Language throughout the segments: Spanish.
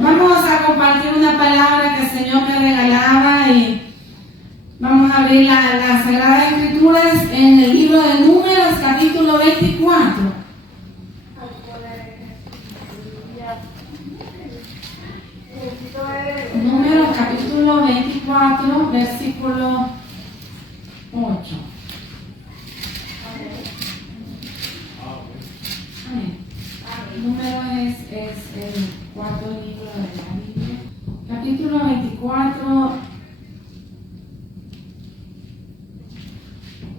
Vamos a compartir una palabra que el Señor me regalaba y vamos a abrir las Sagradas Escrituras en el libro de Números, capítulo 24. Números, capítulo 24, versículo 8. Número es el cuarto libro de la Biblia. Capítulo 24,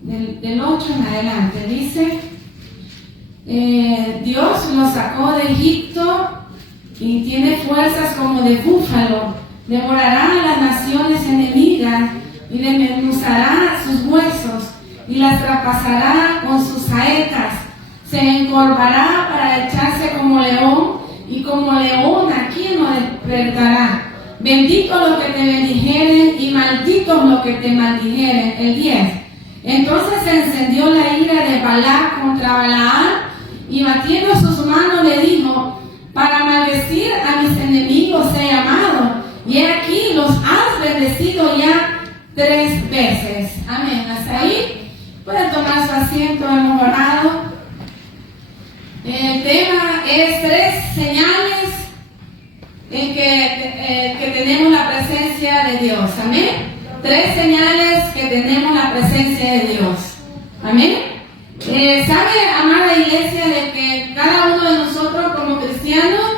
del 8 en adelante. Dice, Dios los sacó de Egipto y tiene fuerzas como de búfalo. Devorará a las naciones enemigas y desmenuzará sus huesos y las traspasará con sus saetas. Se encorvará para echarse como león, y como leona, ¿quién lo despertará? Bendito los que te bendijeren y malditos los que te maldijeren. El 10. Entonces se encendió la ira de Balac contra Balaam, y batiendo sus manos le dijo: para maldecir a mis enemigos he llamado, y he aquí los has bendecido ya 3 veces. Amén. Hasta ahí pueden tomar su asiento, hemos orado. El tema es 3 señales en que tenemos la presencia de Dios. Amén. 3 señales que tenemos la presencia de Dios. Amén. ¿Sabe, amada iglesia, de que cada uno de nosotros como cristianos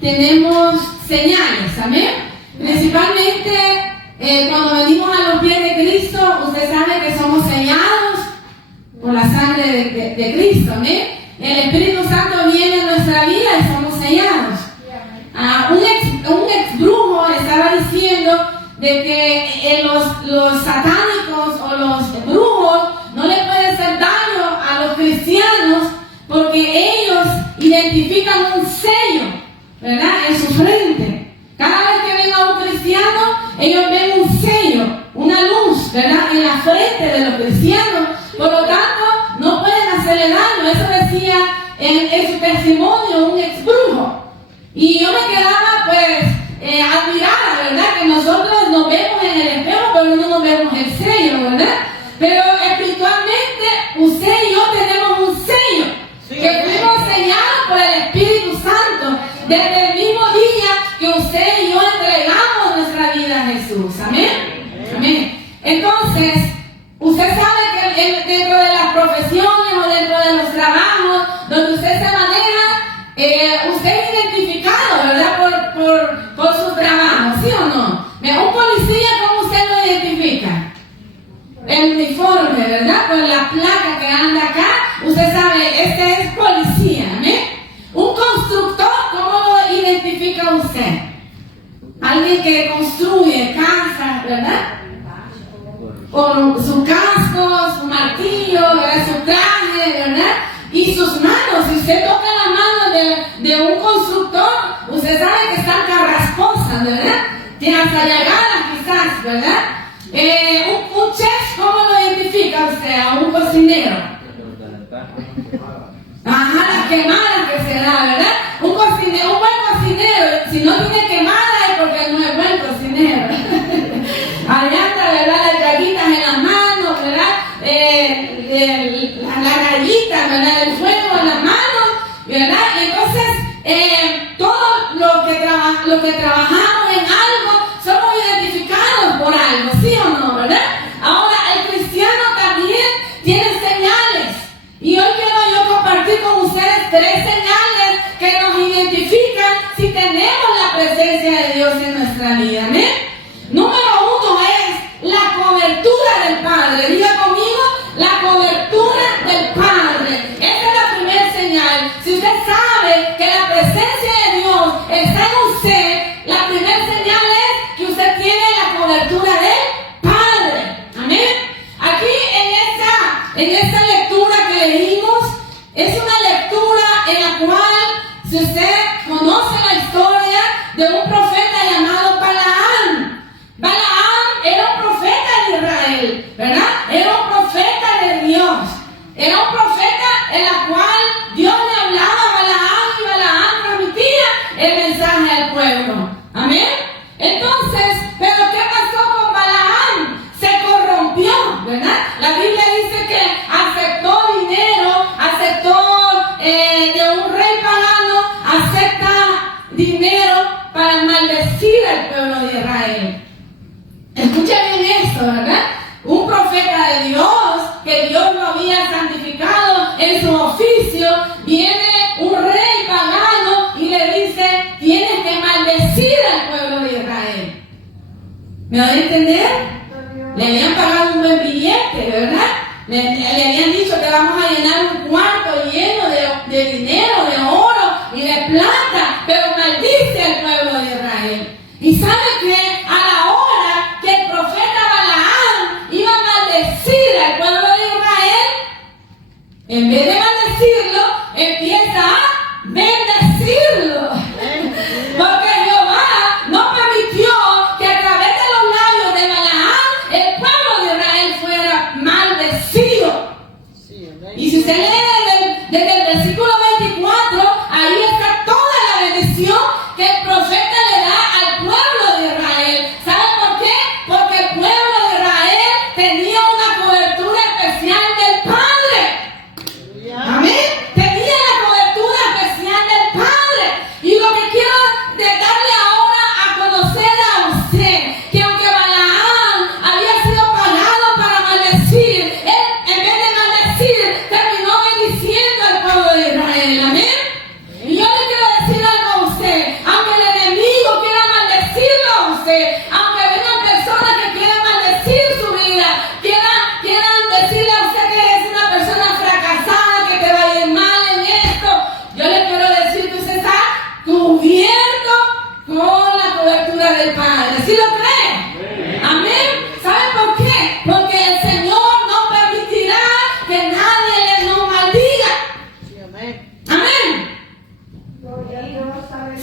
tenemos señales? Amén. Principalmente cuando venimos a los pies de Cristo, usted sabe que somos sellados por la sangre de Cristo. Amén. El Espíritu Santo viene en nuestra vida y somos sellados. Un ex brujo estaba diciendo de que los satánicos o los brujos no le pueden hacer daño a los cristianos porque ellos identifican un sello, ¿verdad?, en su frente. Cada vez que ven a un cristiano, ellos ven un sello, una luz, ¿verdad?, en la frente de los cristianos. Por lo tanto, no pueden hacerle daño. Eso decía en su testimonio un ex brujo. Y yo me quedaba pues admirada, ¿verdad?, que nosotros nos vemos en el espejo, pero no nos vemos el sello, ¿verdad? Pero espiritualmente usted y yo tenemos un sello, que fuimos sellados por el Espíritu Santo desde el mismo día que usted y yo entregamos nuestra vida a Jesús. Amén. Amén. Entonces, usted sabe que dentro de las profesiones o dentro de los trabajos donde usted se maneja, usted es identificado, ¿verdad?, por su trabajo, ¿sí o no? Un policía, ¿cómo usted lo identifica? El uniforme, ¿verdad?, con la placa que anda acá, usted sabe, este es policía. ¿Amén? Un constructor, ¿cómo lo identifica usted? Alguien que construye casas, ¿verdad?, con su casco, su martillo, ¿verdad?, su traje, ¿verdad?, y sus manos. Si usted toca las manos de un constructor, usted sabe que están carrasposas, ¿verdad?, tiene hasta llagadas quizás, ¿verdad? Un chef, ¿cómo lo identifica usted a un cocinero? Ajá, las quemadas que se da, ¿verdad? Un buen cocinero, si no tiene quemada es porque no es buen cocinero. Allá está, ¿verdad?, las llaguitas en las manos, ¿verdad? La rayita, ¿verdad?, el fuego en las manos, ¿verdad? Entonces, todos los que trabajamos en algo somos identificados por algo, ¿sí o no, verdad? Ahora, el cristiano también tiene señales. Y hoy quiero yo compartir con ustedes 3 señales que nos identifican si tenemos la presencia de Dios en nuestra vida. ¿Amén? Número 1 es la cobertura del Padre. Diga conmigo, la cobertura del Padre. Esa es la primera señal. Si usted sabe que la presencia de Dios está en usted, la primera señal es que usted tiene la cobertura del Padre. Amén. Aquí en esta lectura que leímos, es una lectura en la cual, si usted conoce la historia de un profeta llamado Balaam. Balaam era un profeta de Israel, ¿verdad? Era un profeta de Dios. Era un profeta en la cual Dios le hablaba a viene un rey pagano y le dice, tienes que maldecir al pueblo de Israel. ¿Me van a entender? Le habían pagado un buen billete, ¿verdad? Le habían dicho que vamos a llenar un cuarto lleno de dinero, de oro y de plata, pero maldice al pueblo de Israel. ¿Y sabe qué? A la hora que el profeta Balaam iba a maldecir al pueblo de Israel, en vez de maldecirlo, empieza a bendecirlo. Porque Jehová no permitió que a través de los labios de Balaam el pueblo de Israel fuera maldecido. Y si usted lee desde el versículo 24, ahí está toda la bendición que el profeta le da al pueblo de Israel. ¿Sabe por qué? Porque el pueblo de Israel tenía una cobertura especial del Padre. Amén. Tenía la cobertura especial del Padre. Y lo que quiero darle ahora a conocer a usted, que aunque Balaam había sido pagado para maldecir, él en vez de maldecir terminó bendiciendo al pueblo de Israel. Amén. Y yo le quiero decir algo a usted, aunque el enemigo quiera maldecirlo a usted, aunque vengan personas que quieran maldecir su vida, quieran decirle a usted que es una persona fracasada, que te va a ir mal en esto, yo le quiero decir que usted está cubierto con la cobertura del Padre. ¿Sí lo cree? Amén. ¿Sabe por qué? Porque el Señor no permitirá que nadie le no maldiga. Amén.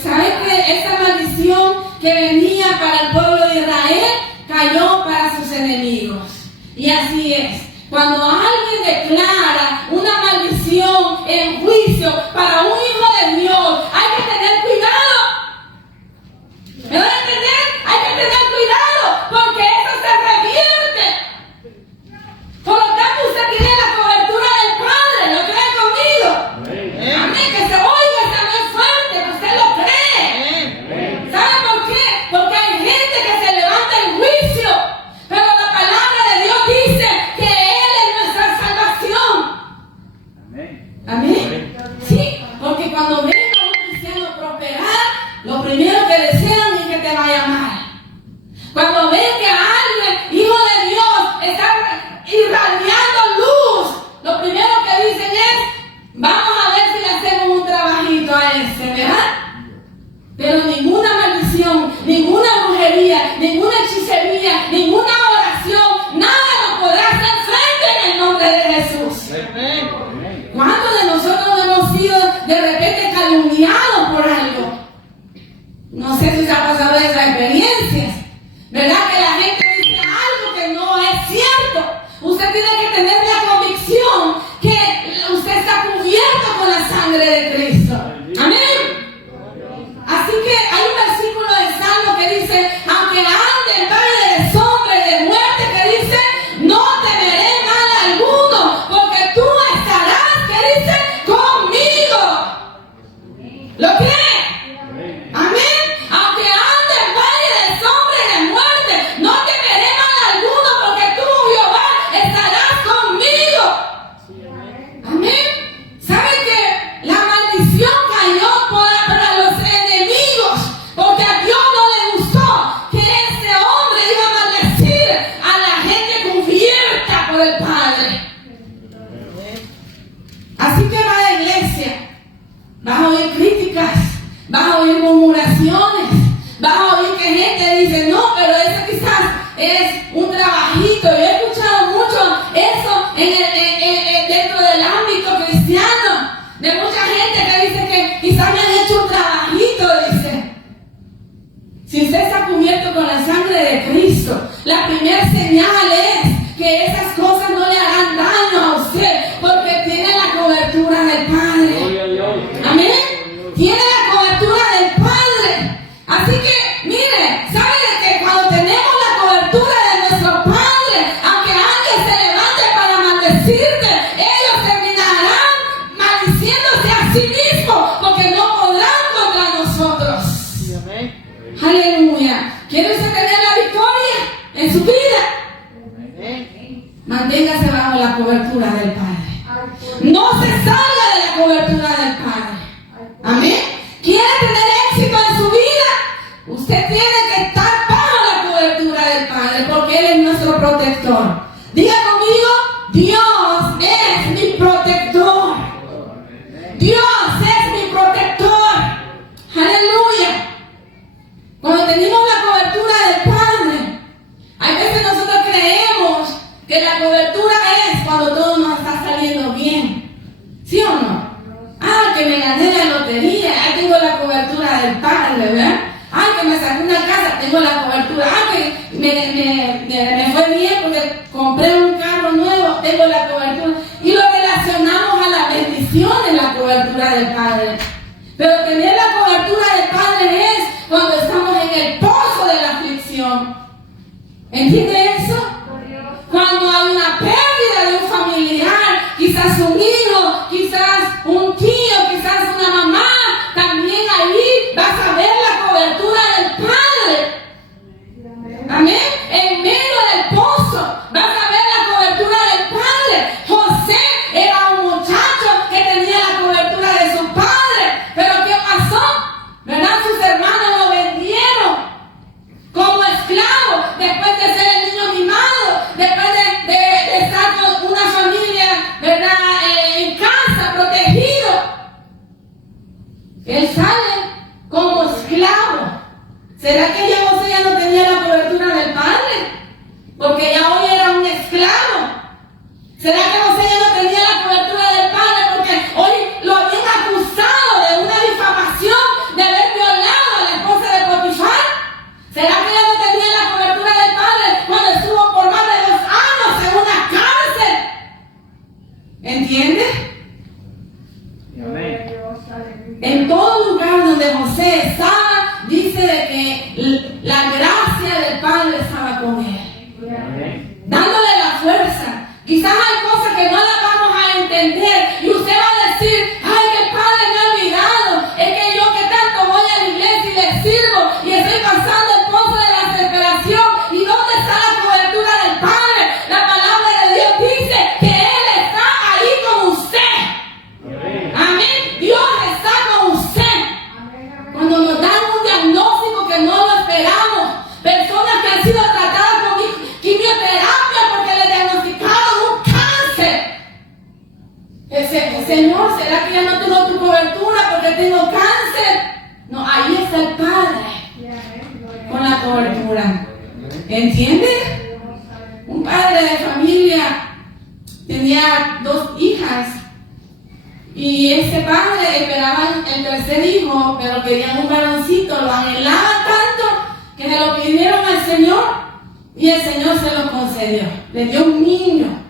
¿Sabe que esa maldición que venía para el pueblo de Israel cayó para sus enemigos? Y así es. Cuando alguien declara una maldición en juicio para un hijo de Dios, hay que tener cuidado. ¿Me van a entender? Hay que tener cuidado porque eso se revierte. Por lo tanto, usted tiene la cobertura del Padre. ¿Lo cree conmigo? Amén. Que se oiga esa voz fuerte, que usted lo cree. ¿Sabe por qué? Porque hay gente que se levanta en juicio, pero la palabra de Dios dice que Él es nuestra salvación. Amén. Sí, porque cuando venga un cristiano a prosperar, lo primero que desean es que te vaya mal. Cuando ven que alguien, hijo de Dios, está irradiando luz, lo primero que dicen es, vamos a ver si le hacemos un trabajito a ese, ¿verdad? Pero ninguna maldición, ninguna brujería, ninguna hechicería, ninguna oración, nada nos podrá hacer frente en el nombre de Jesús. ¿Cuántos de nosotros hemos sido de repente calumniados por algo? No sé si se ha pasado esas experiencias, ¿verdad? Que la gente dice algo que no es cierto. Usted tiene que tener la convicción que usted está cubierto con la sangre de Cristo. Amén. Así que hay un versículo de Salmo que dice, aunque ande en valle de sombra y de muerte, que dice, no temeré mal alguno, porque tú estarás, que dice, conmigo. ¿Lo cree? Amén. Aunque ande en valle de sombra y de muerte, no temeré mal alguno, porque tú, Jehová, estarás conmigo. Amén. ¿Sabe que la maldición cayó para los enemigos? Porque a Dios no le gustó que ese hombre iba a maldecir a la gente cubierta por el Padre. Así que va a la iglesia, vas a oír críticas, vas a oír murmuraciones, vas a oír que gente dice, no, pero eso quizás es un trabajito. Yo he escuchado mucho eso dentro del ámbito cristiano, de mucha gente que dice que quizás me han hecho un trabajito, dice. Si usted está cubierto con la sangre de Cristo, la primera señal es que esas cosas no le harán daño a usted, porque tiene la cobertura del Padre. Amén. Tiene la cobertura del Padre. Así que, mire, ¿sabe que cuando tenemos la cobertura de nuestro Padre, aunque alguien se levante para maldecirte, ellos terminarán maldiciéndose a sí mismos, porque no podrán contra nosotros? Aleluya. ¿Quiere usted tener la victoria en su vida? Manténgase bajo la cobertura del Padre. No se salga de la cobertura del que la cobertura es cuando todo nos está saliendo bien. ¿Sí o no? Ah, que me gané la lotería, ahí tengo la cobertura del Padre, ¿verdad? Ay, que me saqué una casa, tengo la cobertura. Ay, que me fue bien porque compré un carro nuevo, tengo la cobertura. Y lo relacionamos a la bendición en la cobertura del Padre. Pero tener la cobertura del Padre es cuando estamos en el pozo de la aflicción. ¿Entiende eso? Cuando hay una pérdida de un familiar, quizás un hijo, quizás un tío, quizás una mamá, también ahí vas a ver la cobertura del Padre. Amén. En medio del pozo vas a ver la cobertura del Padre. José era un muchacho que tenía la cobertura de su padre. Pero ¿qué pasó? ¿Verdad? Sus hermanos lo vendieron como esclavo después de ser el niño mimado, después de estar con una familia, ¿verdad? En casa, protegido. Él sale como esclavo. ¿Será que ya José ya no tenía la cobertura del Padre? Porque ya hoy era un esclavo. ¿Será que José ya no tenía la cobertura del Padre? Porque hoy lo habían acusado de una difamación, de haber violado a la esposa de Potifar. ¿Será que ya no tenía la cobertura del Padre cuando estuvo por más de 2 años en una cárcel? ¿Entiendes? Amén. En todo lugar donde José estaba, dice de que la gracia del Padre estaba con él, dándole la fuerza. Quizás hay cosas que no las vamos a entender y usted va a decir: ay, que el Padre me ha olvidado, es que yo que tanto voy a la iglesia y le sirvo y estoy pasando el pozo de la desesperación. ¿Y dónde está la cobertura del Padre? La palabra de Dios dice que Él está ahí con usted. Amén. Dios está con usted. Cuando nos dan un diagnóstico que no lo esperamos, personas que han sido tratadas con quimioterapia porque le diagnosticaron un cáncer. Señor, ¿será que ya no tengo tu cobertura porque tengo cáncer? No, ahí está el Padre con la cobertura. ¿Entiendes? Un padre de familia tenía 2 hijas. Y ese padre esperaba el tercer hijo, pero querían un varoncito, lo anhelaban tanto que se lo pidieron al Señor y el Señor se lo concedió. Le dio un niño.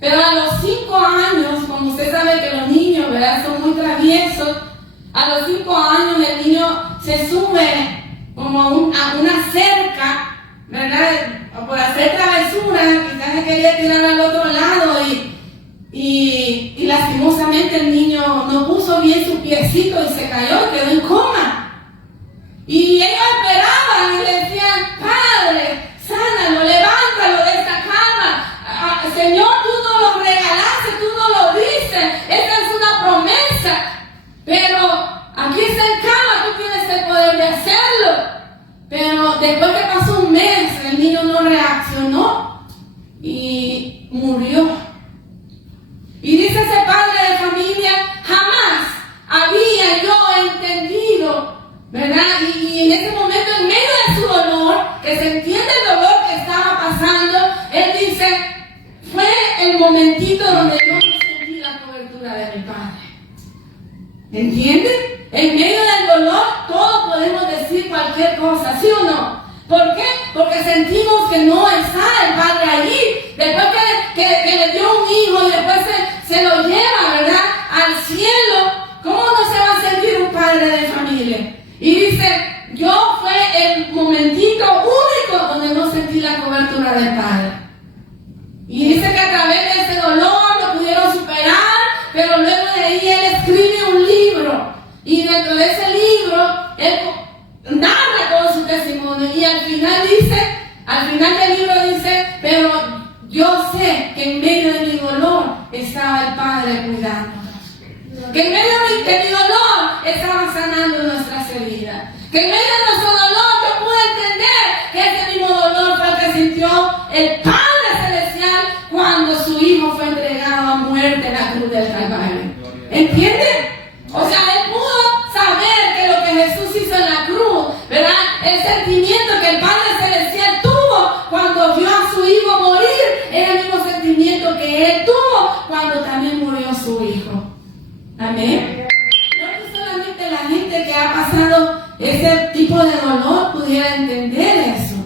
Pero a los 5 años, como usted sabe que los niños, ¿verdad?, son muy traviesos, a los 5 años el niño se sube como a una cerca, ¿verdad?, por hacer travesura, quizás se quería tirar al otro lado y lastimosamente el niño no puso bien su piecito y se cayó, quedó en coma. Y ellos esperaban y le decían: Padre, sánalo, levántalo de esta cama. Señor, tú no lo regalaste, tú no lo dices, esta es una promesa. Pero aquí está en cama, tú tienes el poder de hacerlo. Pero después que pasó un mes, el niño no reaccionó y murió. Y dice ese padre de familia: jamás había yo entendido, ¿verdad? Y en ese momento, en medio de su dolor, que se entiende el dolor que estaba pasando, él dice: fue el momentito donde yo sentí la cobertura de mi Padre. ¿Entienden? En medio del dolor, todos podemos decir cualquier cosa, ¿sí o no? ¿Por qué? Porque sentimos que no está el Padre allí. Después que le dio un hijo y después se lo lleva, ¿verdad?, al cielo, ¿cómo no se va a sentir un padre de familia? Y dice: yo fue el momentito único donde no sentí la cobertura del Padre. Y dice que a través de ese dolor lo pudieron superar, pero luego de ahí él escribe un libro. Y dentro de ese libro, él narra todo su testimonio. Y al final del libro dice: pero yo sé que en medio de mi dolor estaba el Padre cuidándonos. Que en medio de mi dolor estaba sanando nuestras heridas. Que en medio de nuestro dolor yo pude entender que ese mismo dolor fue el que sintió el Padre Celestial cuando su Hijo fue entregado a muerte en la cruz del Calvario. ¿Entienden? O sea, él pudo saber que lo que Jesús hizo en la cruz, ¿verdad?, el sentimiento que el Padre Celestial tuvo cuando vio a su Hijo morir, era el mismo pasado ese tipo de dolor pudiera entender eso.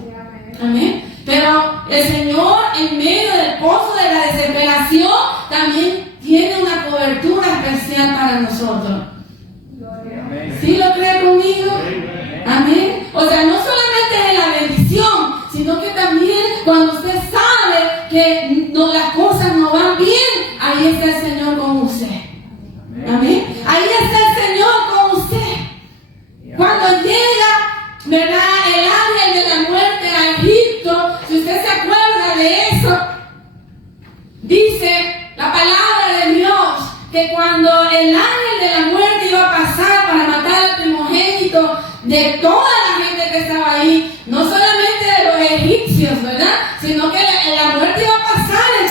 Amén. Pero el Señor, en medio del pozo de la desesperación, también tiene una cobertura especial para nosotros. ¿Sí lo cree conmigo? Amén. O sea, no solamente es la bendición, sino que también cuando usted sabe que las cosas no van bien, ahí está el Señor con usted. Amén. Ahí está el Señor con usted. Cuando llega, ¿verdad?, el ángel de la muerte a Egipto, si usted se acuerda de eso, dice la palabra de Dios que cuando el ángel de la muerte iba a pasar para matar al primogénito de toda la gente que estaba ahí, no solamente de los egipcios, ¿verdad?, sino que la muerte iba a pasar en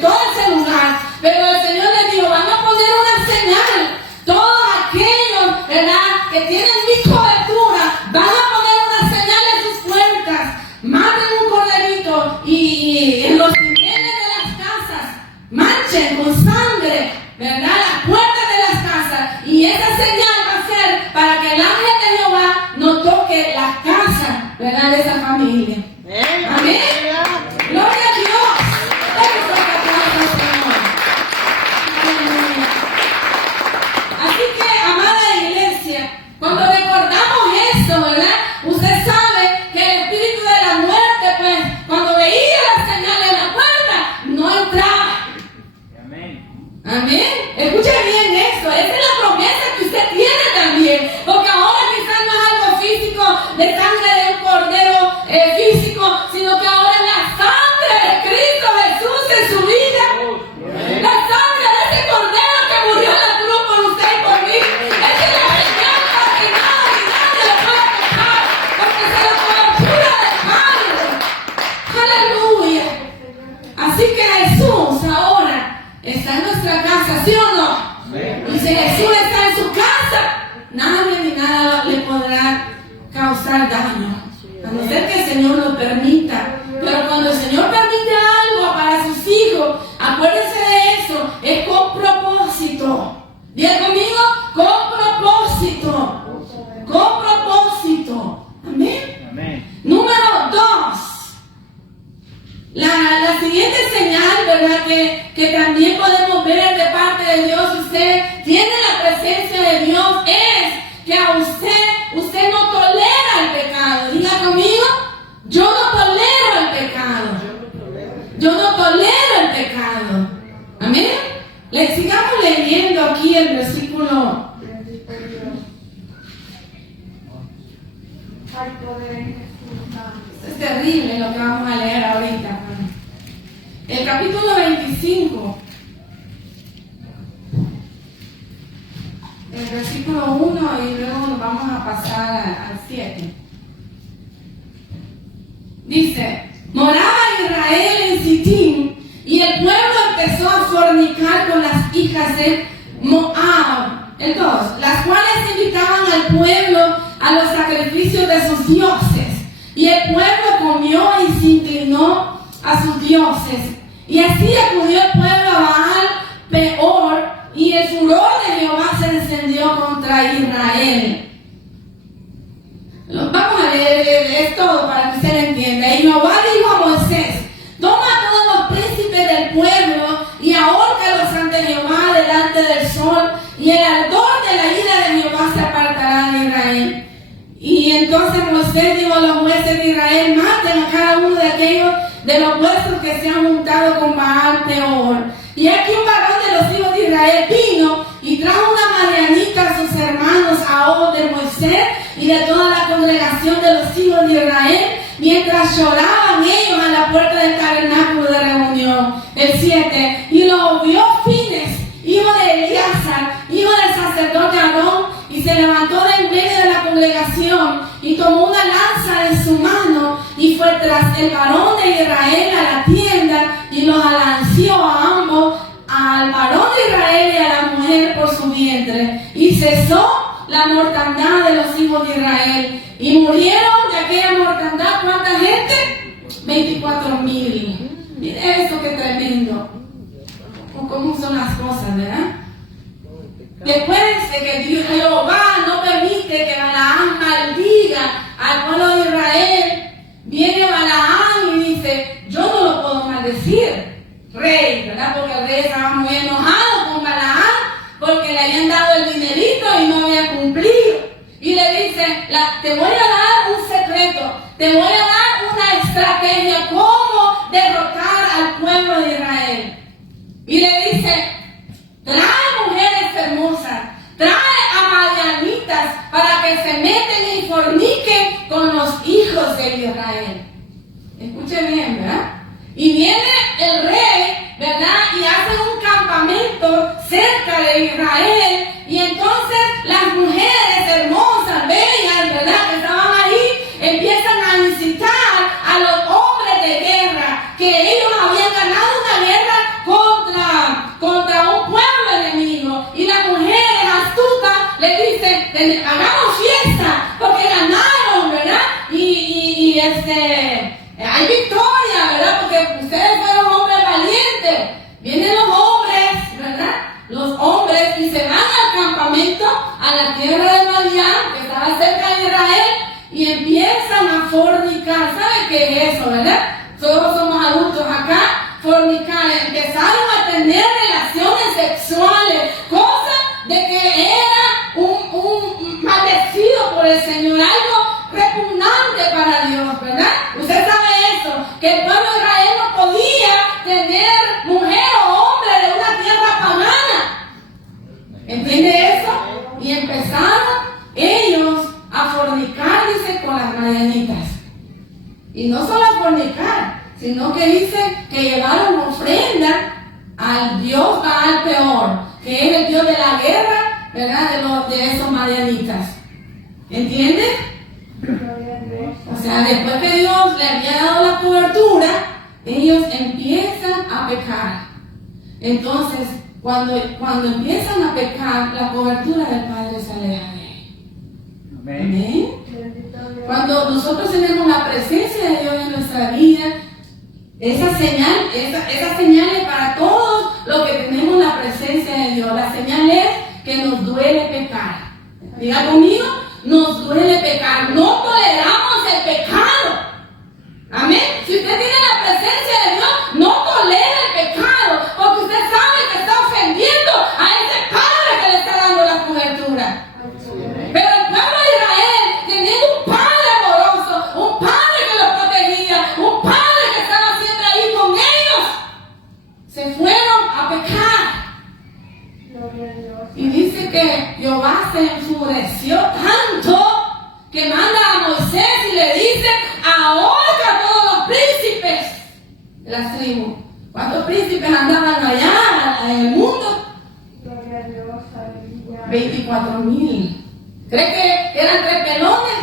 todo ese lugar. Pero el Señor les dijo, van a poner una señal. Todos aquellos, ¿verdad?, que tienen mi cobertura, van a poner una señal en sus puertas. Maten un corderito y en los dinteles de las casas manchen con sangre, ¿verdad?, las puertas de las casas. Y esa señal va a ser para que el ángel de Jehová no toque la casa, ¿verdad?, de esa familia. Amén. Gloria a Dios. Así que, amada iglesia, cuando recordamos eso, ¿verdad?, usted sabe que el espíritu de la muerte, pues, cuando veía las señales en la puerta, no entraba. Amén. Escuche bien eso. Esa es la promesa que usted tiene también. Porque ahora quizás no es algo físico, de sangre de un cordero físico, sino que ahora es la sangre de Cristo Jesús en su vida. La sangre de ese cordero que murió en la cruz por usted y por mí. Esa es la señal para que nada ni nadie le pueda tocar. Porque es la cobertura del Padre. Aleluya. Así que Jesús ahora está en nuestra casa, ¿sí o no? Y si Jesús está en su casa, nadie ni nada le podrá causar daño, a no ser que el Señor lo permita. Pero cuando el Señor permite algo para sus hijos, acuérdense de eso, es con propósito. ¿Bien conmigo? Con propósito. Con propósito. Amén. Número 2. La siguiente señal, ¿verdad?, que también podemos ver de parte de Dios, usted tiene la presencia de Dios, es que a usted no tolera el pecado. Diga conmigo, yo no tolero el pecado. Yo no tolero el pecado. Amén. Sigamos leyendo aquí el versículo. Es terrible lo que vamos a leer ahorita. El capítulo 25, el versículo 1, y luego nos vamos a pasar al 7. Dice: moraba Israel en Sittim, y el pueblo empezó a fornicar con las hijas de Moab. Entonces, las cuales invitaban al pueblo a los sacrificios de sus dioses. Y el pueblo comió y se inclinó a sus dioses. Y así acudió el pueblo a Baal Peor, y el furor de Jehová se encendió contra Israel. Vamos a leer esto para que usted lo entienda. Y Jehová dijo a Moisés: toma a todos los príncipes del pueblo y ahórcalos ante Jehová delante del sol, y el ardor de la ira de Jehová se apartará de Israel. Y entonces Moisés dijo a los jueces de Israel: maten a cada uno de aquellos de los vuestros que se han juntado con Baal Peor. Y aquí un varón de los hijos de Israel vino y trajo una madianita a sus hermanos, a ojos de Moisés y de toda la congregación de los hijos de Israel, mientras lloraban ellos a la puerta del tabernáculo de reunión. El 7. Y lo vio Fines, hijo de Eleazar, hijo del sacerdote Aarón, y se levantó de en medio de la congregación y tomó una lanza en su mano y fue tras el varón de Israel a la tienda y los alanció a ambos, al varón de Israel y a la mujer por su vientre, y cesó la mortandad de los hijos de Israel. Y murieron de aquella mortandad, ¿cuánta gente? 24,000. Mire eso, qué tremendo. ¿Cómo son las cosas, verdad? Después de que Jehová no permite que te voy a dar un secreto, te voy a dar una estrategia cómo derrotar al pueblo de Israel. Y le dice, trae mujeres hermosas, trae a madianitas para que se meten y forniquen con los hijos de Israel. Escuche bien, ¿verdad? Y viene el rey, ¿verdad? Y hace un campamento cerca de Israel. Y entonces las mujeres hermosas, bellas, ¿verdad? Que estaban ahí, empiezan a incitar a los hombres de guerra, que ellos habían ganado una guerra contra un pueblo enemigo. Y las mujeres astutas le dicen, hagamos fiesta, porque ganaron, ¿verdad? Hay victoria, ¿verdad? Porque ustedes fueron hombres valientes. Vienen los hombres, ¿verdad? Los hombres y se van al campamento, a la tierra de Madián, que estaba cerca de Israel, y empiezan a fornicar. ¿Sabe qué es eso, verdad? Todos somos adultos acá. Fornicar, empezaron a tener relaciones sexuales, cosa de que era un maldecido por el Señor, algo repugnante para Dios, ¿verdad? Usted sabe eso, que el pueblo de Israel no podía tener mujer o hombre de una tierra pagana. ¿Entiende eso? Y empezaron ellos a fornicar, dice, con las madianitas. Y no solo a fornicar, sino que dice que llevaron ofrenda al Dios Baal Peor, que es el Dios de la guerra, ¿verdad? De esos madianitas. ¿Entiendes? O sea, después que Dios le había dado la cobertura, ellos empiezan a pecar. Entonces, cuando empiezan a pecar, la cobertura del Padre se aleja de ellos. Amén. Cuando nosotros tenemos la presencia de Dios en nuestra vida, esa señal es para todos los que tenemos la presencia de Dios. La señal es que nos duele pecar. Diga conmigo, nos duele pecar. No toleramos el pecado. Amén. Si usted tiene la presencia de Dios, no tolera el pecado, porque usted sabe que está ofendiendo a ese Padre que le está dando la cobertura. Pero el pueblo de Israel, teniendo un Padre amoroso, un Padre que los protegía, un Padre que estaba siempre ahí con ellos, se fueron a pecar. Y dice que Jehová se enfureció tanto que manda a Moisés y le dice, ahorca a todos los príncipes de las tribus. ¿Cuántos príncipes andaban allá en el mundo? 24,000. ¿Cree que eran 3 pelones?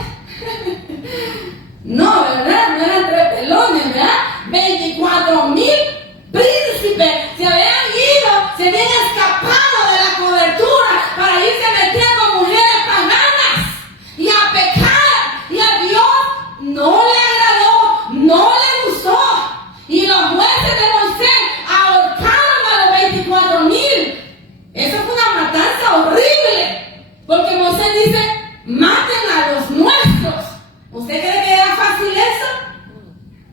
No, ¿verdad? No eran 3 pelones, ¿verdad? 24,000 príncipes se habían ido, se habían escapado de la cobertura para irse a meter con mujeres paganas y a pecar. Y a Dios no le agradó, no le gustó. Y los jueces de Moisés ahorcaron a los 24,000. Eso fue una matanza horrible, porque Moisés dice, maten a los nuestros. ¿Usted cree que era fácil eso?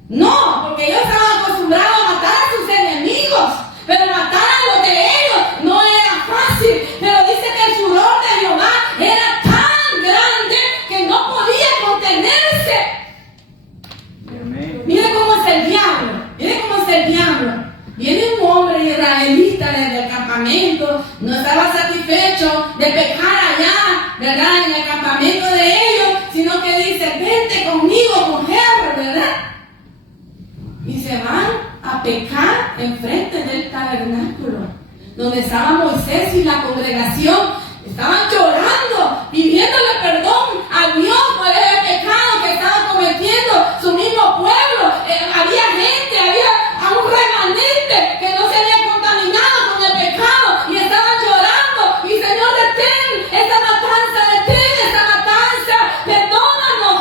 No, porque ellos estaban acostumbrados a matar a sus enemigos, pero matar a los de ellos no era fácil. Pero dice que el furor de Jehová era tan grande que no podía contenerse. Mire cómo es el diablo, mire cómo es el diablo. Viene un hombre israelita desde el campamento, no estaba satisfecho de pecar allá, ¿verdad? En el campamento de ellos, sino que dice, vente conmigo, mujer, ¿verdad? Y se van a pecar enfrente del tabernáculo, donde estaba Moisés y la congregación. Estaban llorando, pidiéndole perdón a Dios por el pecado que estaba cometiendo su mismo pueblo. Había gente, había a un remanente que no se había contaminado con el pecado y estaban llorando. Y Señor, detén esta matanza, perdónanos.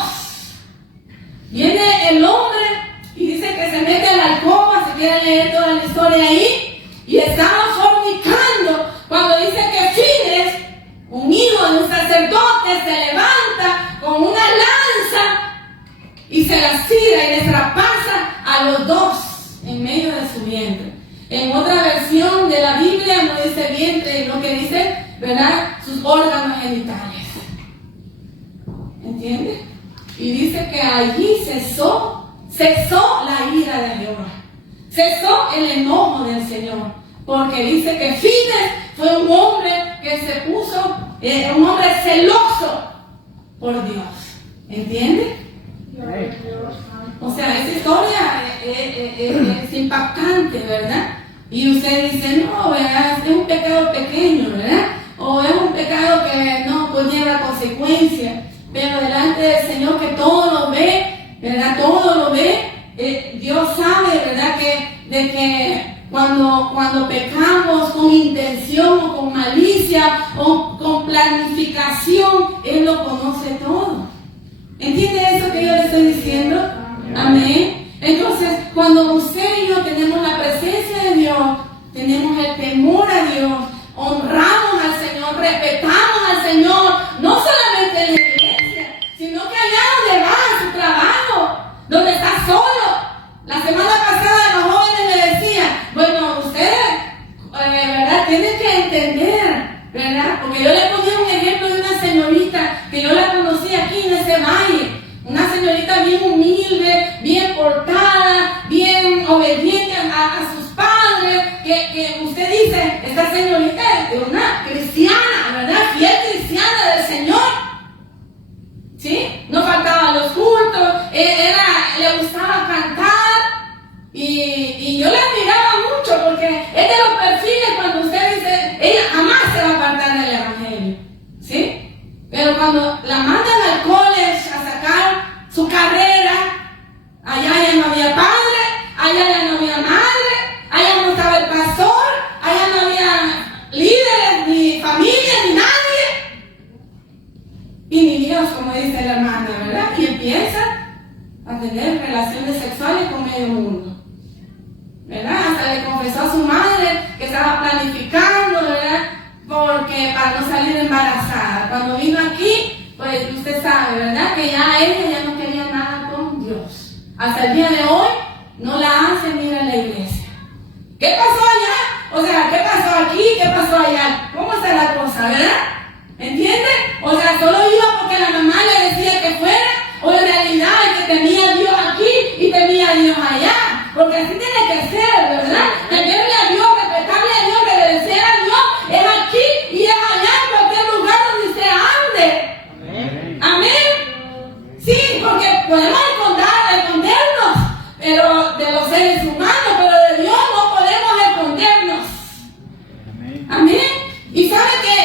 Viene el hombre y dice que se mete a la alcoba, se quiere leer toda la historia ahí, y estaba fornicando cuando dice que Fines, un hijo de un sacerdote, se levanta con una lanza y se las tira y les traspasa a los dos en medio de su vientre. En otra versión de la Biblia no dice vientre, lo que dice, ¿verdad?, sus órganos genitales. ¿Entiendes? que allí cesó la ira de Jehová. Cesó el enojo del Señor. Porque dice que Fines fue un hombre que se puso, un hombre celoso por Dios. ¿Entiende? O sea, esa historia es impactante, ¿verdad? Y usted dice, no, ¿verdad? Es un pecado pequeño, ¿verdad? O es un pecado que no conlleva consecuencias. Pero delante del Señor, que todo lo ve, ¿verdad? Todo lo ve. Dios sabe, ¿verdad? De que cuando pecamos con intención o con malicia o con planificación, Él lo conoce todo. ¿Entiende eso que yo le estoy diciendo? Amén. Entonces, cuando usted y yo tenemos la presencia de Dios, tenemos el temor a Dios, honramos al Señor, respetamos al Señor, no solamente en la iglesia, sino que allá donde va, a su trabajo, donde está solo. La semana pasada los jóvenes me decían, bueno, ustedes, ¿verdad? Tienen que entender, ¿verdad? Porque yo le ponía un ejemplo de una señorita que yo la conocí aquí en ese valle. Una señorita bien humilde, bien portada, bien obediente a sus padres, que usted dice, esta señorita es una cristiana, ¿verdad? Fiel cristiana del Señor. ¿Sí? No faltaba los cultos, le gustaba cantar. Y yo la admiraba mucho porque es de los perfiles cuando usted dice, ella jamás se va a apartar del Evangelio, ¿sí? Pero cuando la mandan al college a sacar su carrera, allá ya no había padre, allá ya no había madre, allá no estaba el pastor, allá no había líderes, ni familia, ni nadie. Y ni Dios, como dice la hermana, ¿verdad? Y empieza a tener relaciones sexuales con medio mundo, ¿verdad? Hasta le confesó a su madre que estaba planificando, ¿verdad? Porque para no salir embarazada. Cuando vino aquí, pues usted sabe, ¿verdad? Que ya ella ya no quería nada con Dios. Hasta el día de hoy no la hacen ir a la iglesia. ¿Qué pasó allá? O sea, ¿qué pasó aquí? ¿Qué pasó allá? ¿Cómo está la cosa, verdad? ¿Entiende? O sea, solo iba porque la mamá le decía que fuera, o en realidad es que tenía a Dios aquí y tenía a Dios allá. Porque así tiene que ser, ¿verdad? Temerle a Dios, respetarle a Dios, obedecer a Dios, es aquí y es allá en cualquier lugar donde usted ande. Amén. Amén. Sí, porque podemos escondernos, pero de los seres humanos, pero de Dios no podemos escondernos. Amén. Y sabe que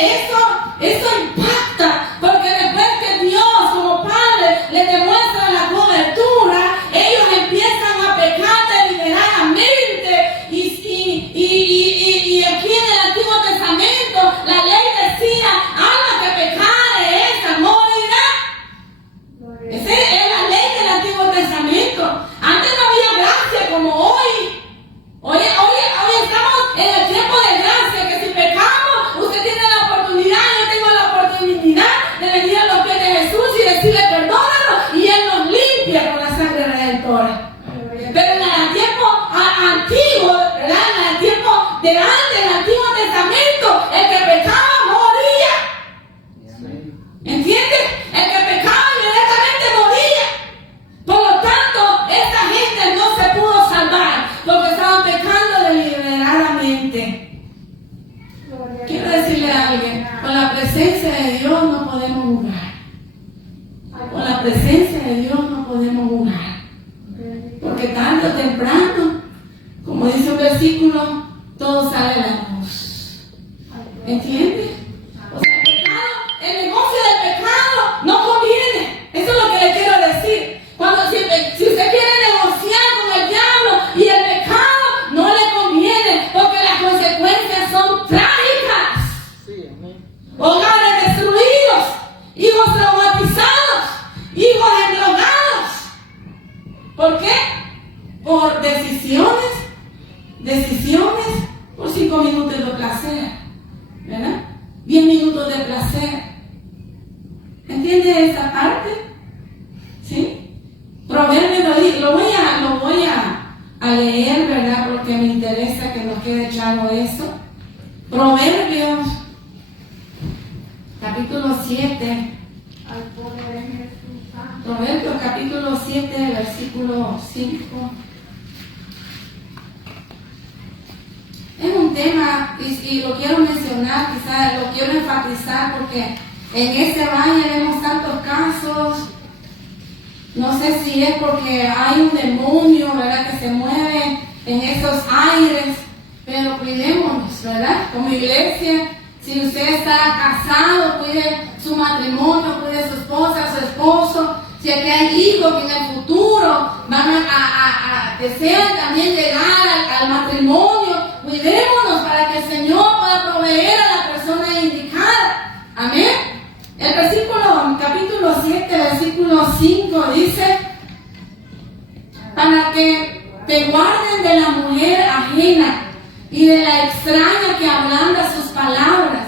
eso impacta, porque después que Dios como Padre le demuestra la cobertura, ellos empiezan a pecar deliberadamente. Y aquí en el Antiguo Testamento la ley decía, alma que pecare esa morirá. Esa es la ley del Antiguo Testamento. Antes no había gracia como hoy. Hoy estamos en el tiempo de gracia, que si pecamos, usted tiene la oportunidad, yo tengo la oportunidad de venir a los pies de Jesús y decirle perdónanos, y Él nos limpia con la sangre redentora. Pero en el tiempo antiguo, ¿verdad? En el tiempo de antes, en el Antiguo Testamento, el que pecaba moría. ¿Entiendes? El que pecaba inmediatamente moría. Por lo tanto, esta gente no se pudo salvar porque estaban pecando deliberadamente. Quiero decirle a alguien, con la presencia de Dios no podemos jugar. Con la presencia de Dios no podemos jugar. Porque tarde o temprano, como dice un versículo, todo sale a la luz. ¿Entiendes? O sea, el negocio del pecado no conviene. Eso es lo que le quiero decir. Si usted quiere negociar con el diablo y el pecado, no le conviene, porque las consecuencias son trágicas. Hogares destruidos, hijos traumatizados, hijos endrogados. ¿Por qué? Por decisiones por 5 minutos de placer, ¿verdad? 10 minutos de placer. ¿Entiende esa parte? ¿Sí? Proverbios, lo voy a leer, ¿verdad? Porque me interesa que nos quede claro eso. Proverbios, capítulo 7. Proverbios capítulo 7, versículo 5. Es un tema, y lo quiero mencionar, quizás lo quiero enfatizar, porque en este valle vemos tantos casos. No sé si es porque hay un demonio, ¿verdad?, que se mueve en esos aires, pero cuidémonos, ¿verdad? Como iglesia, si usted está casado, cuide su matrimonio, cuide su esposa, su esposo. Si aquí hay hijos que en el futuro van desean también llegar al matrimonio, cuidémonos para que el Señor pueda proveer a la persona indicada. Amén. El versículo, capítulo 7, versículo 5 dice: para que te guarden de la mujer ajena y de la extraña que ablanda sus palabras.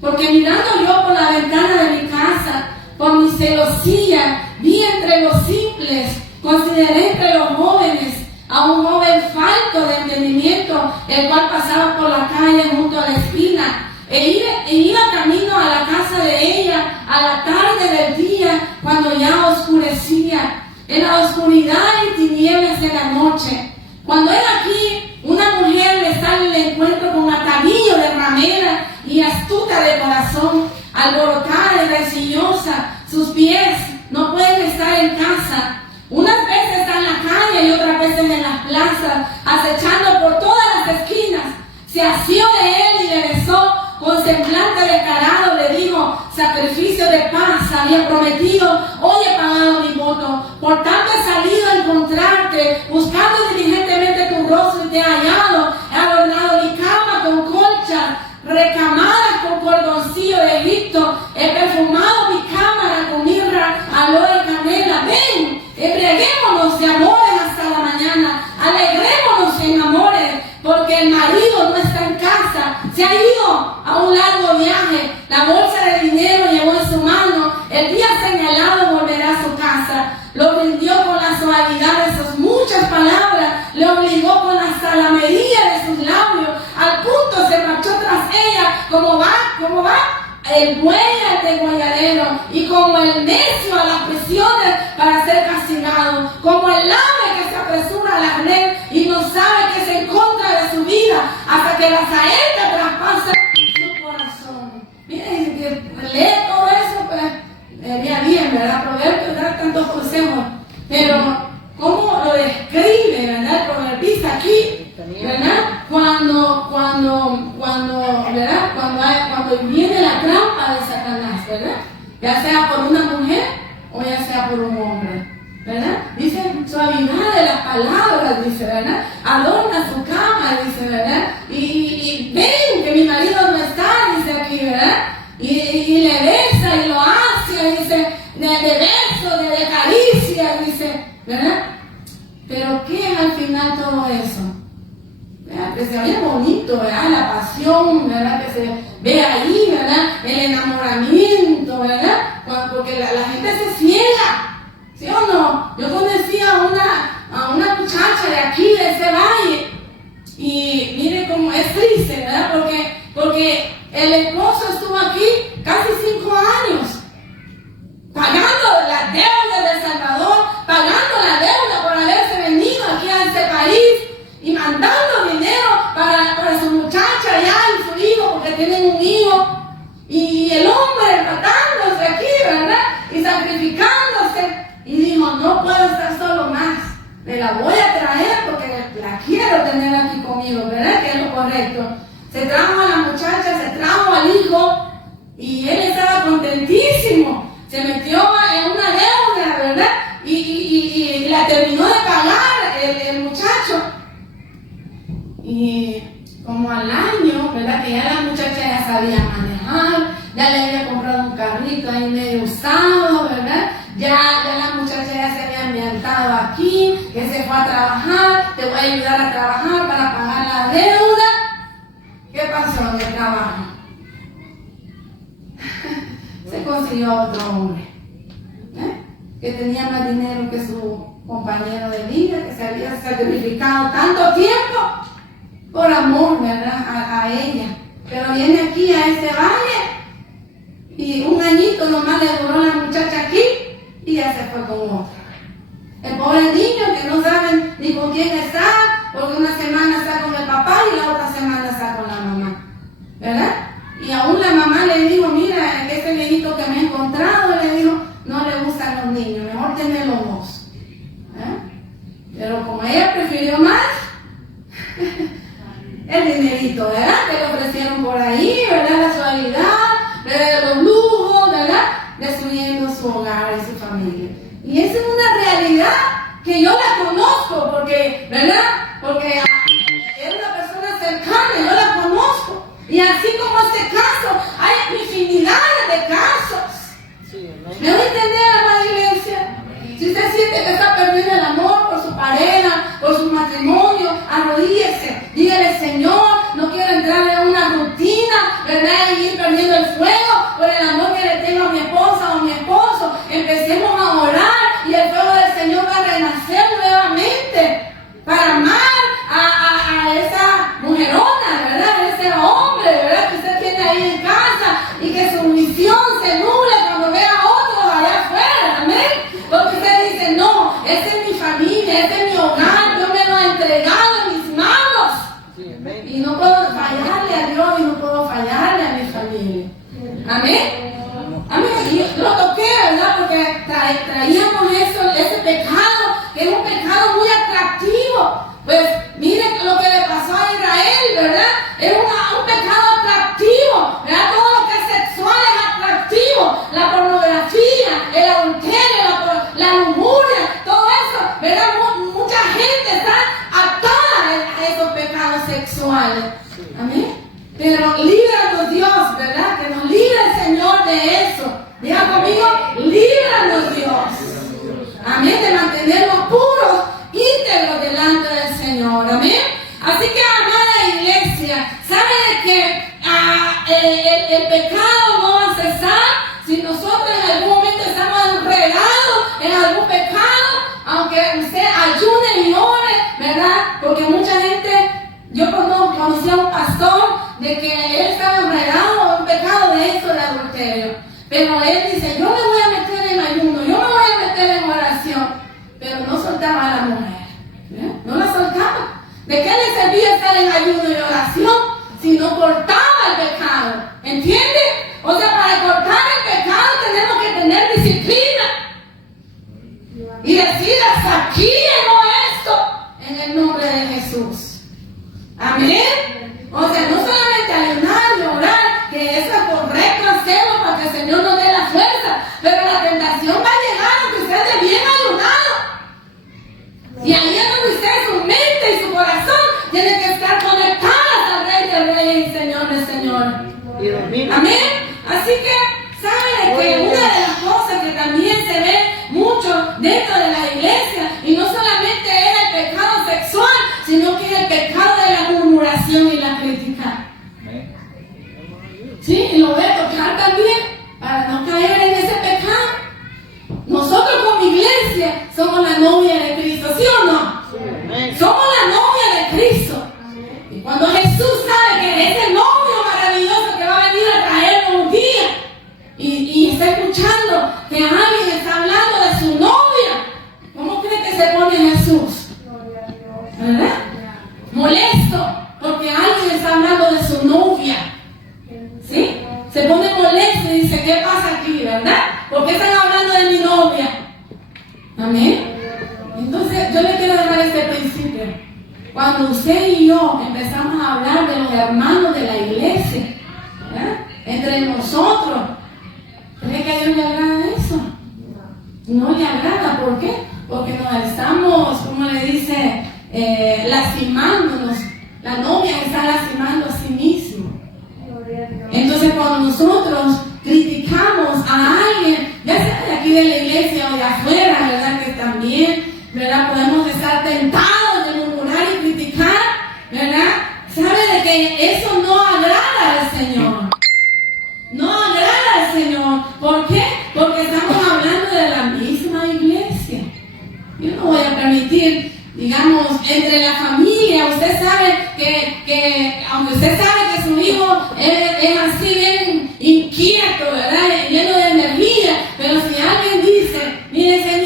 Porque mirando yo por la ventana de mi casa, por mi celosía, vi entre los simples, consideré entre los jóvenes a un joven falto de entendimiento, el cual pasaba por la calle junto a la esquina, e iba camino a la casa de ella a la tarde del día, cuando ya oscurecía, en la oscuridad y tinieblas de la noche. Cuando es aquí, una mujer le sale al encuentro con atavío de ramera y astuta de corazón, alborotada y rencillosa. Sus pies no pueden estar en casa. Unas veces está en la calle y otras veces en las plazas, acechando por todas las esquinas. Se asió de él y le besó. Con semblante descarado le dijo: sacrificio de paz había prometido, hoy he pagado mi voto. Por tanto he salido a encontrarte, buscando diligentemente tu rostro, y te he hallado. He adornado mi cama con colchas recamadas con cordoncillo de Egipto. He perfumado mi cámara con mirra, aloe y canela. Ven, embriaguémonos de amores hasta la mañana, alegrémonos en amores, porque el marido no está en casa, se ha ido a un largo viaje. La bolsa de dinero llevó en su mano, el día señalado volverá a su casa. Lo rindió con la suavidad de sus muchas palabras, le obligó con la salamería de sus labios, al punto se marchó tras ella, como va el buey al degolladero, y como el necio a las prisiones para ser castigado, como el ave que se apresura a la red y no sabe que es en contra de su vida, hasta que la saeta traspasa su corazón. Miren, que lee todo eso, pues, bien, ¿verdad? Proverbios da tantos consejos, pero ¿cómo lo describe, verdad, el proverbista aquí, verdad? Cuando viene la trampa de Satanás, ¿verdad? Ya sea por una mujer o ya sea por un hombre, ¿verdad? Dice suavidad de las palabras, dice, ¿verdad? Adorna su cama, dice, ¿verdad? Y ven que mi marido no está, dice aquí, ¿verdad? Y le besa y lo hace, dice, de beso, de caricia, dice, ¿verdad? Pero ¿qué es al final todo eso? ¿Verdad? Que se vea bonito, ¿verdad? La pasión, ¿verdad? Que se ve ahí, ¿verdad? El enamoramiento, ¿verdad? Porque la gente se ciega, ¿sí o no? Yo conocí a una muchacha de aquí, de ese valle, y mire cómo es triste, ¿verdad? Porque el esposo estuvo aquí casi 5 años, pagando las deudas de El Salvador, pagando la deuda por haberse venido aquí a este país y mandando dinero para su muchacha allá y su hijo, porque tienen un hijo, y el hombre tratándose aquí, ¿verdad? Y sacrificándose, y dijo: no puedo estar solo más, me la voy a traer porque la quiero tener aquí conmigo, ¿verdad? Que es lo correcto. Se trajo a la muchacha, se trajo al hijo, y él estaba contentísimo. Se metió en una deuda, ¿verdad? Y la terminó de pagar el muchacho. Y como al año, ¿verdad? Que ya la muchacha ya sabía manejar, ya le había comprado un carrito ahí medio usado, ¿verdad? Ya la muchacha ya se había ambientado aquí, que se fue a trabajar, te voy a ayudar a trabajar para pagar la deuda. ¿Qué pasó en el trabajo? Se consiguió otro hombre, que tenía más dinero que su compañero de vida, que se había sacrificado tanto tiempo por amor, ¿verdad? A ella. Pero viene aquí a este valle y un añito nomás le duró la muchacha aquí y ya se fue con otra. El pobre niño que no saben ni con quién está, porque una semana está con el papá y la otra semana está con la mamá, ¿verdad? Y aún la mamá le dijo, mira, este niñito que me he encontrado, le dijo, no le gustan los niños, mejor tener los dos. Pero como ella prefirió más el dinerito, ¿verdad? Que le ofrecieron por ahí, ¿verdad? La suavidad, ¿verdad? Los lujos, ¿verdad? Destruyendo su hogar y su familia. Y esa es una realidad que yo la conozco, porque, ¿verdad? Porque es una persona cercana, yo la conozco. Y así como este caso, hay infinidades de casos. ¿Me voy a entender, amada iglesia? Si usted siente que está perdiendo el amor por su pareja, por su matrimonio, arrodíllese, dígale, Señor, no quiero entrar en una rutina, ¿verdad? Y ir perdiendo el fuego por el amor que le tengo a mi esposa o a mi esposo. Empecemos a orar y el fuego del Señor va a renacer nuevamente para amar a esa mujerona, ¿verdad? A ese hombre, ¿verdad? Que usted tiene ahí en casa y que su visión se nuble cuando vea a otros allá afuera, amén. Porque usted dice, no, esta es mi familia, este es mi hogar, Dios me lo ha entregado en mis manos. Y no puedo fallarle a Dios y no puedo fallarle a mi familia. Amén. Amén. Y lo toqué, ¿verdad? Porque traíamos ese pecado, que es un pecado muy atractivo. Pues miren lo que le pasó a Israel, ¿verdad? Es un pecado atractivo, ¿verdad? Todo lo que es sexual es atractivo. La pornografía, el adulterio, la lujuria, todo eso, ¿verdad? Mucha gente está atada a esos pecados sexuales. Amén. Pero líbranos Dios, ¿verdad? Que nos libre el Señor de eso. Diga conmigo, líbranos Dios. Amén. De mantenernos puros, íntegros delante del Señor. Amén. Así que, amada iglesia, ¿sabe de que el pecado no va a cesar si nosotros en algún momento estamos enredados en algún pecado? Aunque usted ayune y ore, ¿verdad? Porque mucha gente, yo conocí a un pastor de que él estaba enredado en un pecado de eso, de adulterio. Pero él dice, yo me voy a meter en ayuno, yo me voy a meter en oración. Pero no soltaba a la mujer, ¿eh? No la soltaba. ¿De qué le servía estar en ayuno y oración si no cortaba el pecado? ¿Entiende? O sea, para cortar el pecado tenemos que tener disciplina. Y decir, hasta aquí llegó esto, en el nombre de Jesús. Amén. O sea, no solamente ayunar y orar, que eso es correcto hacerlo para que el Señor nos dé la fuerza, pero la tentación va a llegar aunque usted esté bien ayunado. Y ahí es donde usted, su mente y su corazón tienen que estar conectadas al Rey de Reyes y Señor de Señor. Amén. Así que, ¿saben que una de las cosas que también se ve mucho dentro de la iglesia, y no solamente es el pecado sexual, sino que es el pecado de la murmuración y la crítica? Sí, y lo voy a tocar también para no caer en ese pecado. Nosotros como iglesia somos la novia de Cristo, ¿sí o no? Somos la novia de Cristo. Y cuando Jesús sabe que ese novio maravilloso que va a venir a traernos un día y está escuchando que alguien está hablando de su novia, ¿cómo cree que se pone Jesús? ¿Verdad? Molesto porque alguien está hablando de su novia. ¿Sí? Se pone molesto y dice, ¿qué pasa aquí, verdad? ¿Por qué están hablando de mi novia? Amén. Entonces, yo le quiero dejar este principio. Cuando usted y yo empezamos a hablar de los hermanos de la iglesia, ¿verdad? Entre nosotros, ¿cree que a Dios le agrada eso? No le agrada, ¿por qué? Porque nos estamos, como le dice, lastimándonos. La novia está lastimando a sí misma. Entonces, cuando nosotros criticamos a alguien, ya sea de aquí de la iglesia o de afuera, ¿verdad? Que también, ¿verdad? Podemos estar tentados de murmurar y criticar, ¿verdad? ¿Sabe de que eso no agrada al Señor? No agrada al Señor. ¿Por qué? Porque estamos hablando de la misma iglesia. Yo no voy a permitir, digamos, entre la familia, usted sabe que aunque usted sabe que su hijo es así bien inquieto, ¿verdad? Lleno de energía, pero si alguien dice, mire, ese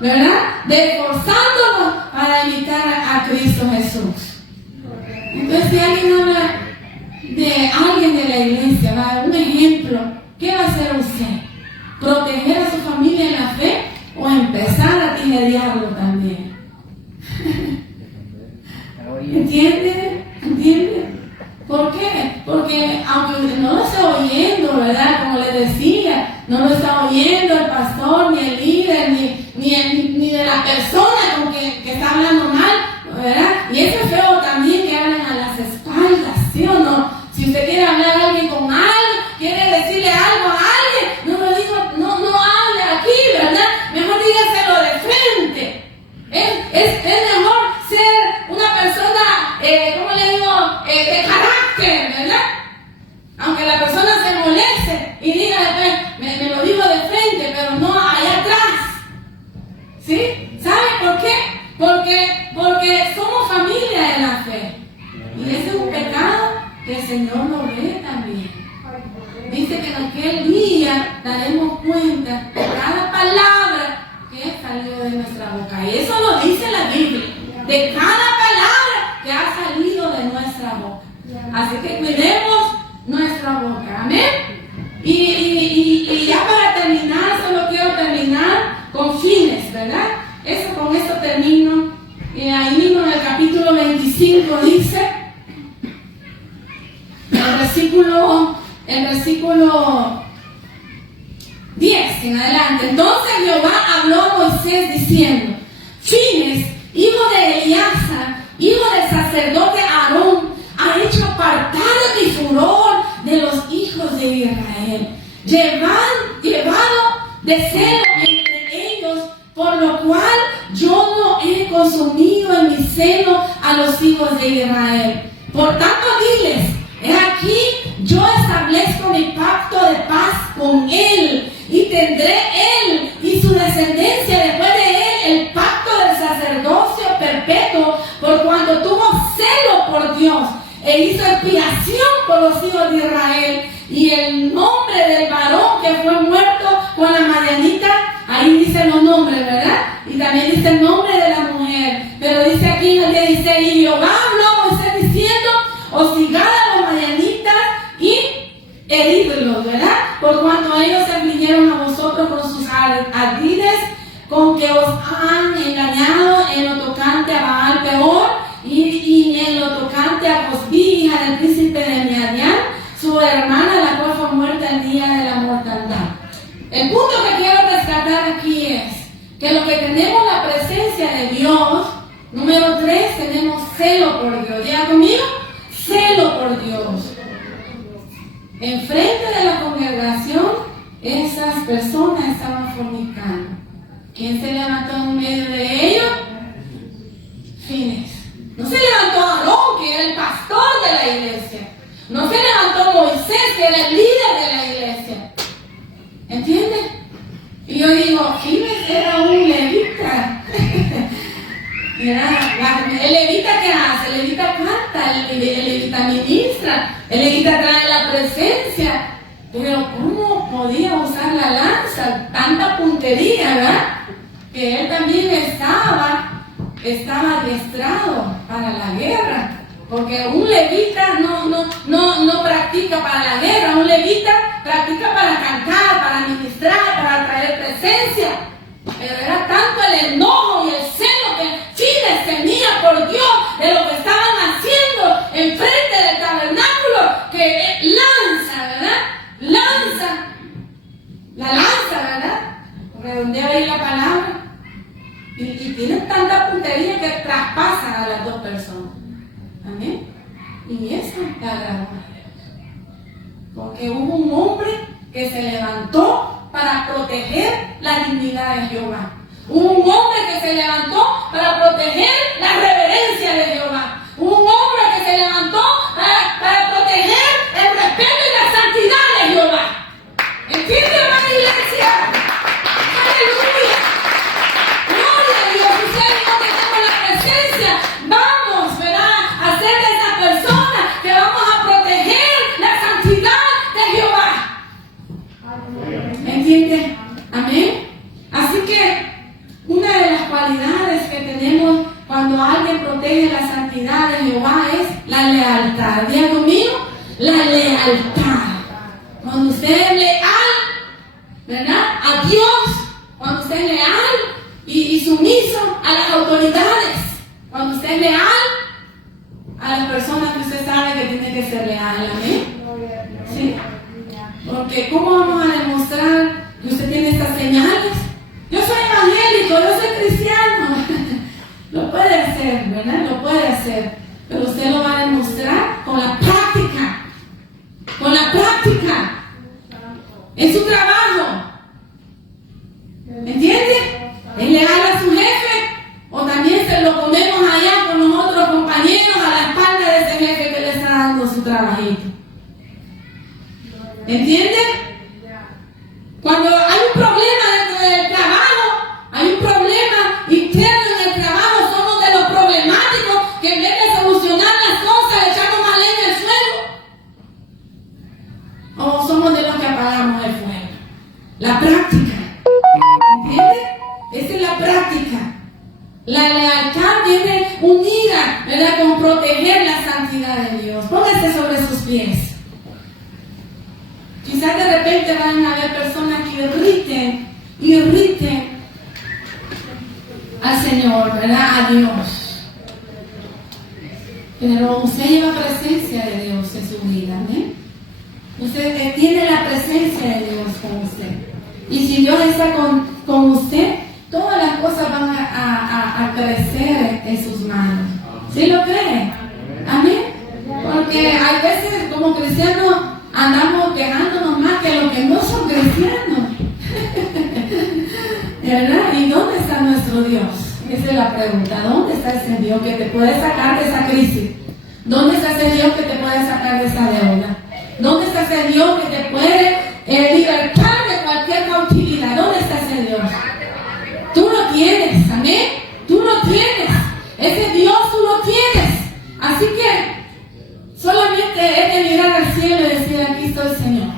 ¿verdad? De esforzándonos para imitar a Cristo Jesús. Entonces, si alguien habla de alguien de la iglesia, va a dar un ejemplo, ¿qué va a hacer usted? ¿Proteger a su familia en la fe o empezar a tijerearlo también? ¿Entiende? ¿Entiende? ¿Por qué? Porque aunque no lo está oyendo, ¿verdad? Como le decía, no lo está oyendo el pastor, ni el líder, ni de la persona con que está hablando mal, ¿verdad? Y eso es feo también que hablan a las espaldas, ¿sí o no? Si usted quiere hablar a alguien con algo, quiere decirle algo a alguien, no hable aquí, ¿verdad? Mejor dígaselo de frente. Es mejor ser una persona, ¿cómo le digo? De carácter, ¿verdad? Aunque la persona se moleste y diga después, me lo digo de frente, pero no allá atrás. ¿Sí? ¿Sabe por qué? Porque somos familia de la fe. Y ese es un pecado que el Señor lo ve también. Dice que en aquel día daremos cuenta de cada palabra que salió de nuestra boca. Y eso lo dice la Biblia. De cada palabra que ha salido de nuestra boca. Así que cuidemos nuestra boca. Amén. Y ya para terminar, solo quiero terminar con fines, ¿verdad? Con esto termino. Ahí mismo en el capítulo 25 dice, el versículo 10 en adelante. Entonces Jehová habló a Moisés diciendo, Fines, hijo de Eleazar, hijo del sacerdote Aarón, ha hecho apartar mi furor de los hijos de Israel, llevado de celo entre ellos, por lo cual yo no he consumido en mi celo a los hijos de Israel. Por tanto diles, he aquí, yo establezco mi pacto de paz con él, y tendré él y su descendencia después de él el pacto del sacerdocio perpetuo, por cuanto tuvo celo por Dios, e hizo expiación por los hijos de Israel. Y el nombre del varón que fue muerto con la madianita, ahí dice los nombres, ¿verdad? Y también dice el nombre de la mujer. Pero dice aquí en el 16, y Jehová habló a Moisés diciendo, hostigad a los madianitas y heridlos, ¿verdad? Por cuanto ellos se afligieron a vosotros con sus ardides, con que os han engañado en lo tocante a Baal Peor y en lo tocante a Cosbi, hija del príncipe de Midian, su hermana, la cual fue muerta el día de la mortandad. El punto que quiero rescatar aquí es que lo que tenemos la presencia de Dios, número 3, tenemos celo por Dios. Diga conmigo, celo por Dios. Enfrente de la congregación, esas personas estaban fornicando. ¿Quién se levantó en medio de ellos? Fines. No se levantó Aarón, que era el pastor de la iglesia. No se levantó Moisés, que era el líder de la iglesia. ¿Entiendes? Y yo digo, Fines era un levita. El levita que hace, el levita canta, el levita ministra, el levita trae la presencia. Pero ¿cómo podía usar la lanza? Tanta puntería, ¿verdad? Que él también estaba adiestrado para la guerra. Porque un levita no practica para la guerra, un levita practica para cantar, para ministrar, para traer presencia. Pero era tanto el enojo y el celo que Fines tenía por Dios de lo que estaban haciendo enfrente del tabernáculo, que lanza, ¿verdad? La lanza, ¿verdad? Redondea ahí la palabra. Y tienen tanta puntería que traspasan a las dos personas. Amén. Y eso te agradó a Dios. Porque hubo un hombre que se levantó para proteger la dignidad de Jehová. Hubo un hombre que se levantó para proteger la reverencia de Jehová. Hubo un hombre que se levantó para proteger el respeto y la santidad de Jehová. ¿Entiende, hermana iglesia? ¡Aleluya! ¡Gloria a Dios! Ustedes no tenemos la presencia. Vamos, ¿verdad? A ser de esa persona que vamos a proteger la santidad de Jehová. ¿Entiende? Amén. Así que una tenemos cuando alguien protege la santidad de Jehová es la lealtad. Diga conmigo, la lealtad. Cuando usted es leal, ¿verdad?, a Dios, cuando usted es leal y sumiso a las autoridades, cuando usted es leal a las personas que usted sabe que tiene que ser leal. Amén. Sí. Porque ¿cómo vamos a demostrar que usted tiene estas señales? Yo soy evangélico, yo soy cristiano. Lo puede hacer, ¿verdad? Lo puede hacer. Pero usted lo va a demostrar con la práctica. Con la práctica. En su trabajo. ¿Me entiende? ¿Es leal a su jefe? O también se lo ponemos allá con los otros compañeros a la espalda de ese jefe que le está dando su trabajito. ¿Entiende? Cuando hay un problema dentro del trabajo, hay un problema interno en el trabajo, somos de los problemáticos que en vez de solucionar las cosas echamos más leña al fuego. O somos de los que apagamos el fuego. La práctica. ¿Entiende? Esa es la práctica. La lealtad viene unida, ¿verdad?, con proteger la santidad de Dios. Póngase sobre sus pies. Quizás de repente van a haber personas que irriten al Señor, ¿verdad?, a Dios. Pero usted lleva presencia de Dios en su vida, ¿eh? Usted tiene la presencia de Dios con usted. Y si Dios está con usted, todas las cosas van a crecer en sus manos. ¿Sí lo cree? Amén. Porque hay veces como cristianos andamos quejándonos más que los que no son cristianos. ¿Verdad? ¿Y dónde está nuestro Dios? Esa es la pregunta. ¿Dónde está ese Dios que te puede sacar de esa crisis? ¿Dónde está ese Dios que te puede sacar de esa deuda? ¿Dónde está ese Dios que te puede libertar de cualquier cautividad? ¿Dónde está ese Dios? Tú lo tienes, amén. Tú lo tienes. Ese Dios tú lo tienes. Así que solamente es de mirar al cielo y decir: aquí estoy, Señor.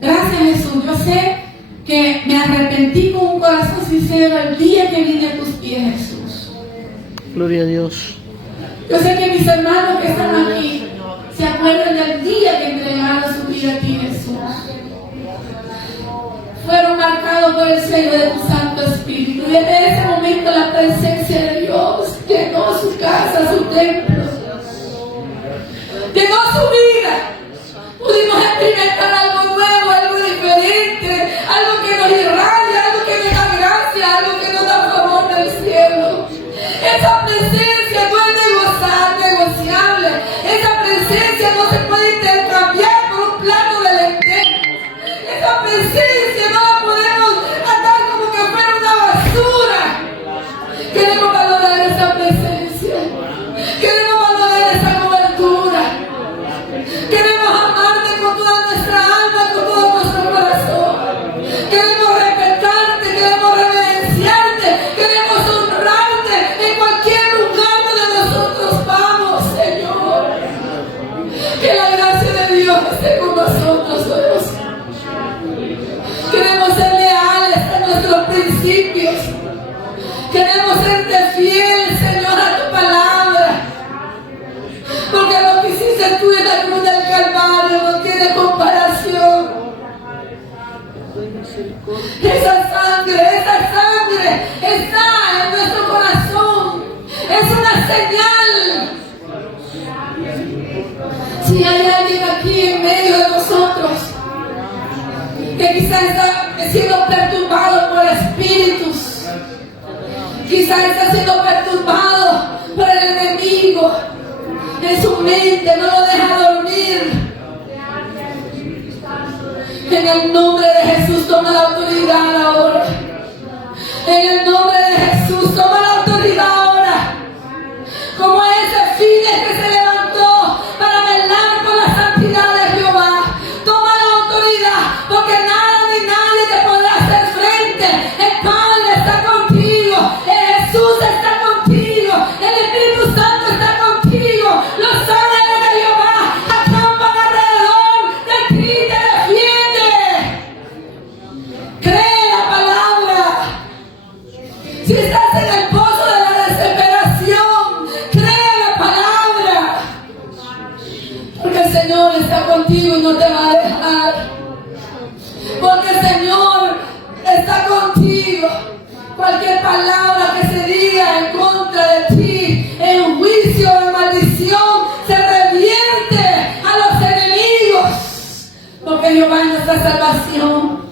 Gracias, Jesús. Yo sé que me arrepentí con un corazón sincero el día que vine a tus pies, Jesús. Gloria a Dios. Yo sé que mis hermanos que están aquí se acuerdan del día que entregaron su vida a ti, Jesús. Fueron marcados por el sello de tu Santo Espíritu. Y desde ese momento la presencia de Dios llenó su casa, su templo, llenó su vida. Pudimos experimentar algo nuevo, algo diferente, algo que nos irradia, algo que nos da gracia, algo que nos da favor del cielo. Esa presencia no es negociable. Esa presencia no se puede intercambiar por un plato de lentejas. Esa presencia no la podemos andar como que fuera una basura. Queremos valorar esa presencia. Queremos valorar esa cobertura. Queremos amarte con toda nuestra alma, con todo nuestro corazón. Queremos respetarte, queremos reverenciarte, queremos honrarte en cualquier lugar donde nosotros vamos, Señor. Que la gracia de Dios esté con nosotros, Dios. Queremos ser leales a nuestros principios. Queremos serte fiel, Señor, a tu palabra. Porque lo que hiciste tú en la cruz del Calvario no tiene comparación. Esa sangre está en nuestro corazón. Es una señal. Si hay alguien aquí en medio de nosotros que quizás está siendo perturbado por espíritus, quizás está siendo perturbado por el enemigo en su mente, no lo deja dormir, en el nombre de Jesús toma la autoridad ahora. En el nombre de Jesús toma la autoridad ahora. Como ese Fines que se levantó para velar por la santidad de Jehová, toma la autoridad, porque nada ni nadie te podrá hacer frente. El Padre está contigo, el Jesús está contigo, el Espíritu Santo está contigo. Los ángeles de Jehová acampan alrededor de ti y te defienden. Cree la palabra. Si estás en el pozo de la no te va a dejar. Porque el Señor está contigo. Cualquier palabra que se diga en contra de ti, en juicio, en maldición, se revierte a los enemigos. Porque Jehová es nuestra salvación.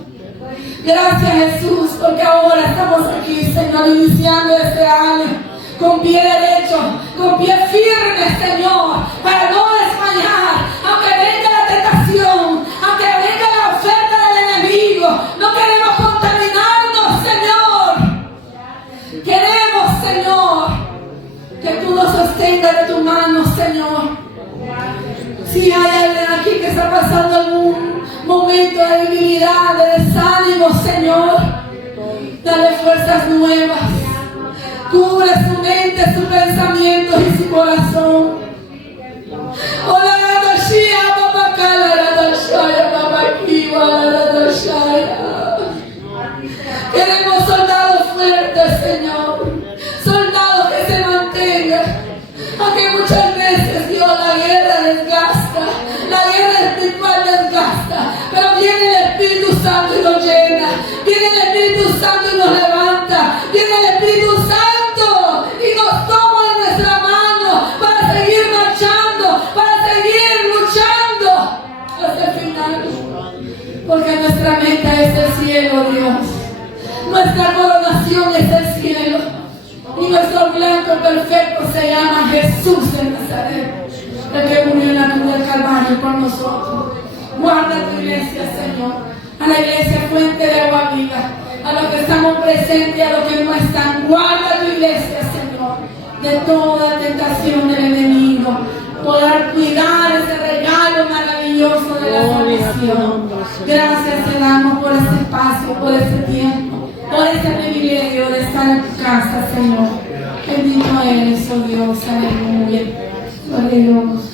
Gracias, Jesús, porque ahora estamos aquí, Señor, iniciando este año con pie derecho, con pie firme, Señor, para no desmayar, aunque venga la tentación, aunque venga la oferta del enemigo. No queremos contaminarnos, Señor. Queremos, Señor, que tú nos sostengas de tu mano, Señor. Si hay alguien aquí que está pasando algún momento de debilidad, de desánimo, Señor, dale fuerzas nuevas. Cubre su mente, sus pensamientos y su corazón. Hola, Radashia, Babacala, Radashaya, Babakiwa, Radashaya. Queremos soldados fuertes, Señor. Soldados que se mantengan. Aunque muchas veces, Dios, la guerra desgasta. La guerra espiritual desgasta. Pero viene el Espíritu Santo y nos llena. Viene el Espíritu Santo y nos levanta. Viene el Espíritu Santo y nos toma en nuestra mano para seguir marchando, para seguir luchando hasta el final. Porque nuestra meta es el cielo, Dios. Nuestra coronación es el cielo. Y nuestro blanco perfecto se llama Jesús de Nazaret, el que murió en la cruz del Calvario por nosotros. Guarda tu iglesia, Señor. A la iglesia Fuente de Agua Viva, a los que estamos presentes y a los que no están. Guarda tu iglesia, Señor, de toda tentación del enemigo. Poder cuidar ese regalo maravilloso de la salvación. Gracias te damos por este espacio, por este tiempo, por este privilegio de estar en tu casa, Señor. Bendito eres, oh Dios, aleluya. Aleluya.